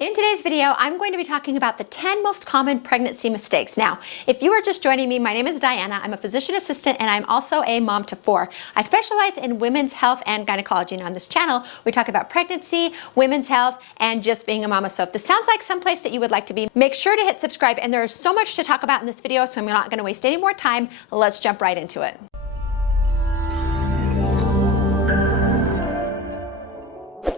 In today's video, I'm going to be talking about the 10 most common pregnancy mistakes. Now, if you are just joining me, my name is Diana. I'm a physician assistant and I'm also a mom to 4. I specialize in women's health and gynecology, and on this channel, we talk about pregnancy, women's health, and just being a mama. So if this sounds like someplace that you would like to be, make sure to hit subscribe. And there is so much to talk about in this video, so I'm not gonna waste any more time. Let's jump right into it.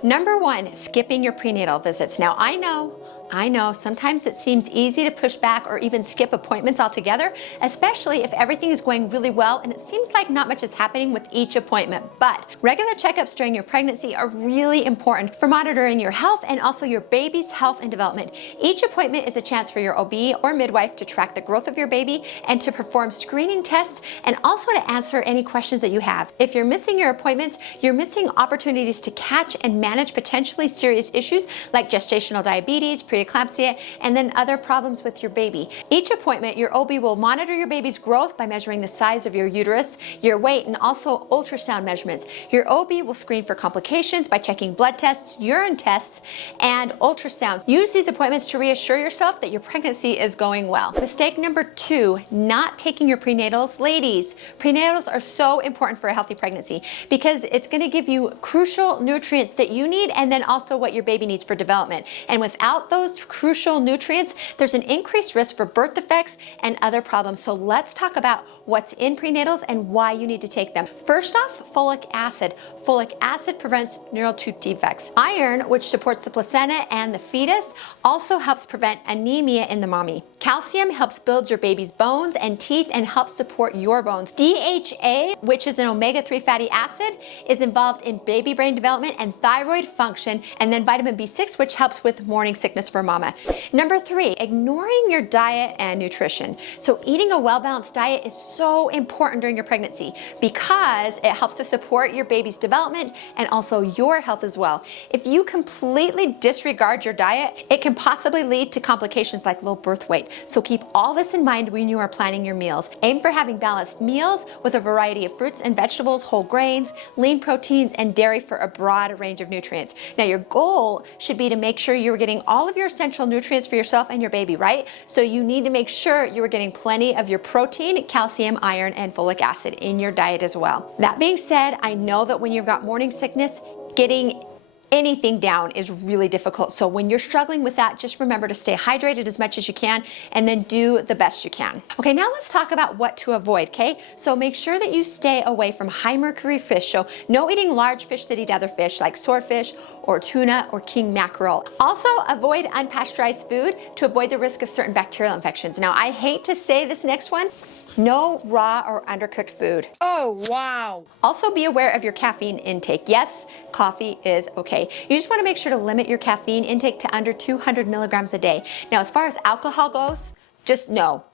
Number 1, skipping your prenatal visits. Now, I know, sometimes it seems easy to push back or even skip appointments altogether, especially if everything is going really well and it seems like not much is happening with each appointment. But regular checkups during your pregnancy are really important for monitoring your health and also your baby's health and development. Each appointment is a chance for your OB or midwife to track the growth of your baby and to perform screening tests and also to answer any questions that you have. If you're missing your appointments, you're missing opportunities to catch and manage potentially serious issues like gestational diabetes, preeclampsia, and then other problems with your baby. Each appointment, your OB will monitor your baby's growth by measuring the size of your uterus, your weight, and also ultrasound measurements. Your OB will screen for complications by checking blood tests, urine tests, and ultrasounds. Use these appointments to reassure yourself that your pregnancy is going well. Mistake number 2, not taking your prenatals. Ladies, prenatals are so important for a healthy pregnancy because it's going to give you crucial nutrients that you need and then also what your baby needs for development. And without those crucial nutrients, there's an increased risk for birth defects and other problems. So let's talk about what's in prenatals and why you need to take them. First off, folic acid. Folic acid prevents neural tube defects. Iron, which supports the placenta and the fetus, also helps prevent anemia in the mommy. Calcium helps build your baby's bones and teeth and helps support your bones. DHA, which is an omega-3 fatty acid, is involved in baby brain development and thyroid function, and then vitamin B6, which helps with morning sickness for mama. Number 3, ignoring your diet and nutrition. So eating a well-balanced diet is so important during your pregnancy because it helps to support your baby's development and also your health as well. If you completely disregard your diet, it can possibly lead to complications like low birth weight. So keep all this in mind when you are planning your meals. Aim for having balanced meals with a variety of fruits and vegetables, whole grains, lean proteins, and dairy for a broad range of nutrients. Now, your goal should be to make sure you're getting all of your essential nutrients for yourself and your baby, right? So you need to make sure you are getting plenty of your protein, calcium, iron, and folic acid in your diet as well. That being said, I know that when you've got morning sickness, getting anything down is really difficult. So when you're struggling with that, just remember to stay hydrated as much as you can and then do the best you can. Okay, now let's talk about what to avoid, okay? So make sure that you stay away from high mercury fish. So no eating large fish that eat other fish like swordfish or tuna or king mackerel. Also avoid unpasteurized food to avoid the risk of certain bacterial infections. Now I hate to say this next one, no raw or undercooked food. Oh, wow. Also be aware of your caffeine intake. Yes, coffee is okay. You just want to make sure to limit your caffeine intake to under 200 milligrams a day. Now, as far as alcohol goes, just no,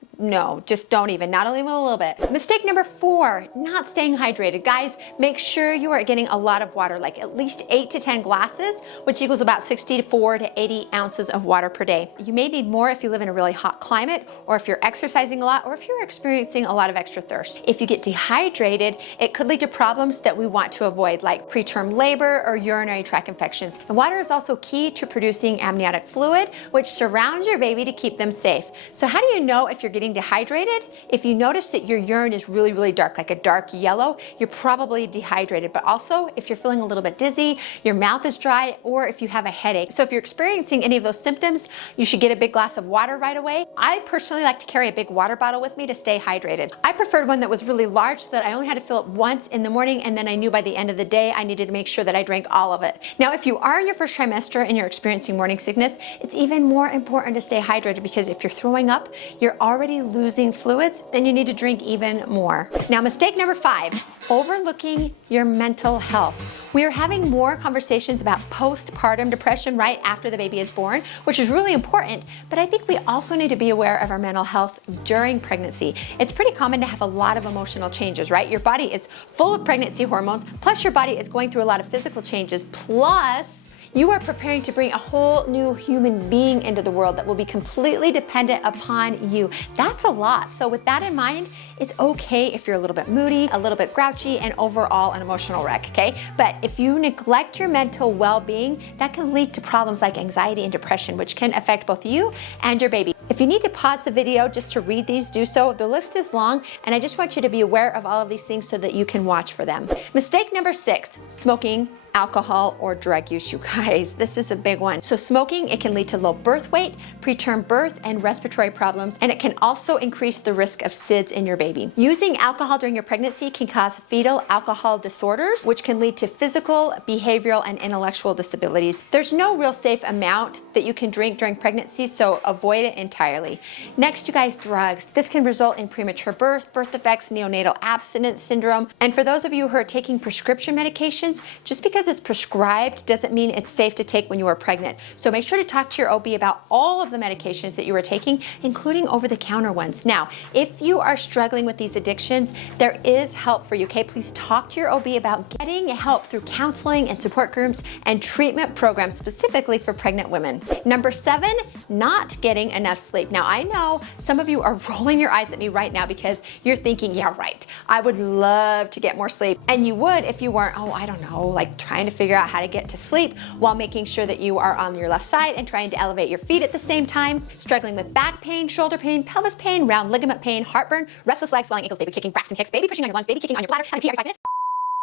just don't even, not even a little bit. Mistake number 4, not staying hydrated. Guys, make sure you are getting a lot of water, like at least 8 to 10 glasses, which equals about 64 to 80 ounces of water per day. You may need more if you live in a really hot climate, or if you're exercising a lot, or if you're experiencing a lot of extra thirst. If you get dehydrated, it could lead to problems that we want to avoid, like preterm labor or urinary tract infections. And water is also key to producing amniotic fluid, which surrounds your baby to keep them safe. So how do you know if you're getting dehydrated? If you notice that your urine is really, really dark, like a dark yellow, you're probably dehydrated. But also, if you're feeling a little bit dizzy, your mouth is dry, or if you have a headache. So if you're experiencing any of those symptoms, you should get a big glass of water right away. I personally like to carry a big water bottle with me to stay hydrated. I preferred one that was really large so that I only had to fill it once in the morning, and then I knew by the end of the day I needed to make sure that I drank all of it. Now, if you are in your first trimester and you're experiencing morning sickness, it's even more important to stay hydrated because if you're throwing up, you're already losing fluids, then you need to drink even more. Now, mistake number 5, overlooking your mental health. We are having more conversations about postpartum depression right after the baby is born, which is really important, but I think we also need to be aware of our mental health during pregnancy. It's pretty common to have a lot of emotional changes, right? Your body is full of pregnancy hormones, plus your body is going through a lot of physical changes, plus You are preparing to bring a whole new human being into the world that will be completely dependent upon you. That's a lot. So with that in mind, it's okay if you're a little bit moody, a little bit grouchy, and overall an emotional wreck, okay? But if you neglect your mental well-being, that can lead to problems like anxiety and depression, which can affect both you and your baby. If you need to pause the video just to read these, do so. The list is long, and I just want you to be aware of all of these things so that you can watch for them. Mistake number 6, smoking, alcohol, or drug use, you guys. This is a big one. So smoking, it can lead to low birth weight, preterm birth, and respiratory problems, and it can also increase the risk of SIDS in your baby. Using alcohol during your pregnancy can cause fetal alcohol disorders, which can lead to physical, behavioral, and intellectual disabilities. There's no real safe amount that you can drink during pregnancy, so avoid it entirely. Next, you guys, drugs. This can result in premature birth, birth defects, neonatal abstinence syndrome, and for those of you who are taking prescription medications, just because it's prescribed doesn't mean it's safe to take when you are pregnant. So make sure to talk to your OB about all of the medications that you are taking, including over-the-counter ones. Now, if you are struggling with these addictions, there is help for you, okay? Please talk to your OB about getting help through counseling and support groups and treatment programs specifically for pregnant women. Number 7, not getting enough sleep. Now, I know some of you are rolling your eyes at me right now because you're thinking, yeah, right, I would love to get more sleep. And you would if you weren't, I don't know, like trying to figure out how to get to sleep while making sure that you are on your left side and trying to elevate your feet at the same time, struggling with back pain, shoulder pain, pelvis pain, round ligament pain, heartburn, restless legs, swelling ankles, baby kicking, Braxton Hicks, baby pushing on your lungs, baby kicking on your bladder, and pee every 5 minutes.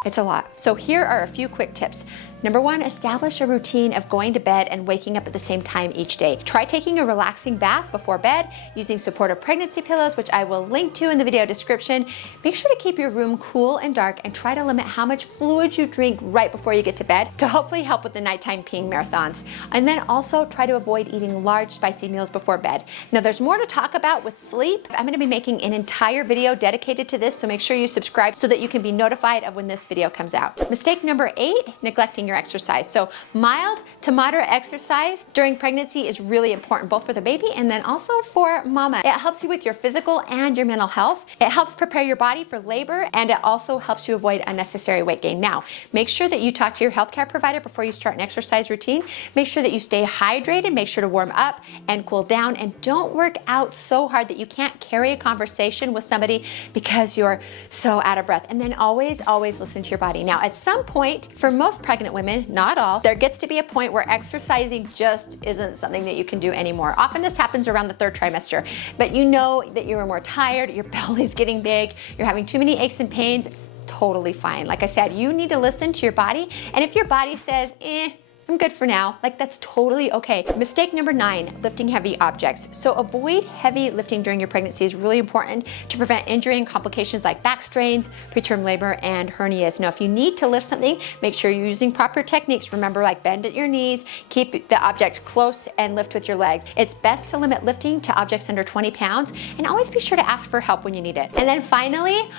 It's a lot. So here are a few quick tips. Number 1, establish a routine of going to bed and waking up at the same time each day. Try taking a relaxing bath before bed, using supportive pregnancy pillows, which I will link to in the video description. Make sure to keep your room cool and dark and try to limit how much fluid you drink right before you get to bed to hopefully help with the nighttime peeing marathons. And then also try to avoid eating large spicy meals before bed. Now there's more to talk about with sleep. I'm gonna be making an entire video dedicated to this, so make sure you subscribe so that you can be notified of when this video comes out. Mistake number 8, neglecting your exercise. So mild to moderate exercise during pregnancy is really important, both for the baby and then also for mama. It helps you with your physical and your mental health. It helps prepare your body for labor, and it also helps you avoid unnecessary weight gain. Now, make sure that you talk to your healthcare provider before you start an exercise routine. Make sure that you stay hydrated, make sure to warm up and cool down, and don't work out so hard that you can't carry a conversation with somebody because you're so out of breath. And then always listen to your body. Now, at some point, for most pregnant women, not all, there gets to be a point where exercising just isn't something that you can do anymore. Often this happens around the 3rd trimester, but you know that you are more tired, your belly's getting big, you're having too many aches and pains. Totally fine. Like I said, you need to listen to your body, and if your body says, I'm good for now, like that's totally okay. Mistake number 9, lifting heavy objects. So avoid heavy lifting during your pregnancy is really important to prevent injury and complications like back strains, preterm labor, and hernias. Now, if you need to lift something, make sure you're using proper techniques. Remember, like bend at your knees, keep the object close, and lift with your legs. It's best to limit lifting to objects under 20 pounds, and always be sure to ask for help when you need it. And then finally,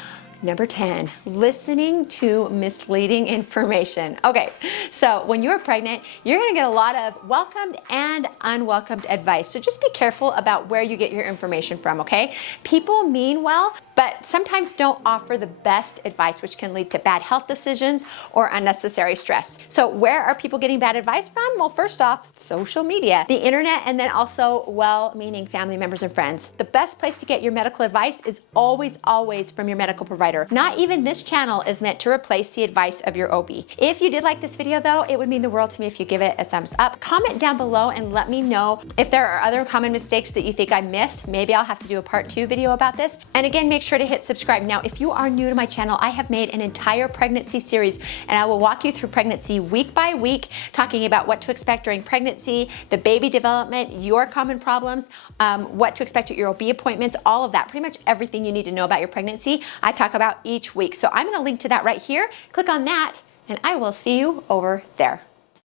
number 10, listening to misleading information. Okay, so when you're pregnant, you're gonna get a lot of welcomed and unwelcomed advice. So just be careful about where you get your information from, okay? People mean well, but sometimes don't offer the best advice, which can lead to bad health decisions or unnecessary stress. So where are people getting bad advice from? Well, first off, social media, the internet, and then also well-meaning family members and friends. The best place to get your medical advice is always from your medical provider. Not even this channel is meant to replace the advice of your OB. If you did like this video though, it would mean the world to me if you give it a thumbs up. Comment down below and let me know if there are other common mistakes that you think I missed. Maybe I'll have to do a part 2 video about this. And again, make sure to hit subscribe. Now, if you are new to my channel, I have made an entire pregnancy series, and I will walk you through pregnancy week by week, talking about what to expect during pregnancy, the baby development, your common problems, what to expect at your OB appointments, all of that, pretty much everything you need to know about your pregnancy, I talk about each week. So I'm gonna link to that right here. Click on that, and I will see you over there.